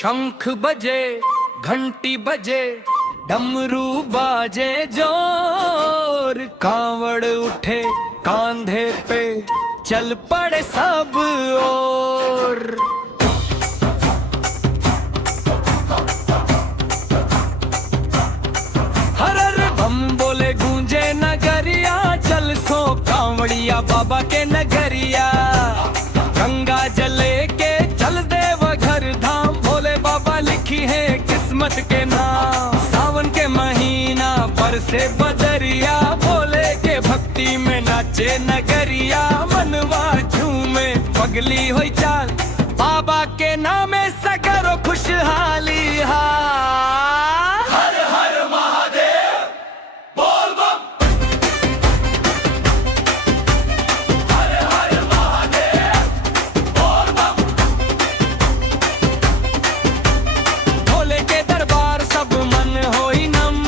शंख बजे घंटी बजे डमरू बाजे जोर, कांवड़ उठे कांधे पे चल पड़े सब और। हर हर बम बोले गूंजे नगरिया, चल सो कांवड़िया बाबा के नगरिया। गंगा जले के चल देव घर धाम, भोले बाबा लिखी है किस्मत के नाम। सावन के महीना बरसे बदरिया, भोले के भक्ति में नाचे नगरिया। मनवा झूमे पगली हुई चाल, बाबा के नामे सगरो खुशहाली हा। हर हर महादेव बोल बम। हर हर महादेव बोल बम। भोले के दरबार सब मन होई नम।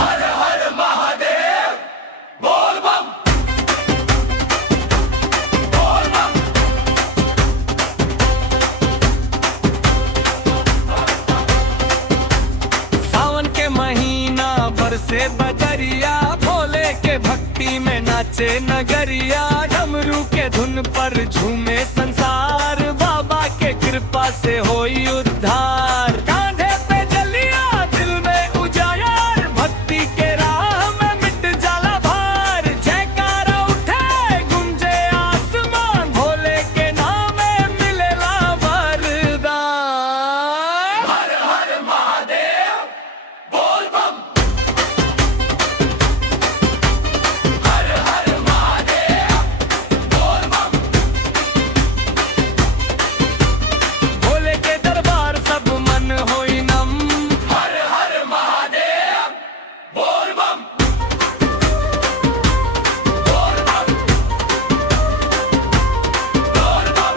हर हर महादेव बोल बम। बोल बम। सावन के महीना बरसे बदरिया, भोले के भक्ति में नाचे नगरिया। डमरू के धुन पर झूमे संसार, बाबा के कृपा से होई उद्धार। कांधे पे जलिया दिल में उजागर, भक्ति के राह में मिट जाला भार। जयकारा उठे गुंजे आसमान, भोले के नामे मिलेला वरदान। हर हर महादेव बोल बम। हर हर महादेव बोल बम। भोले के दरबार सब मन होई नम। हर हर महादेव बोल बम। बोल बम। बोल बम।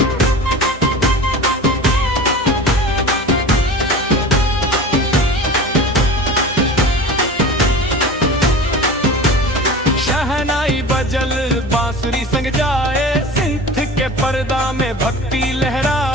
शहनाई बजल बांसुरी संग जाए, सिंथ के पर्दा में भक्ति लहराए।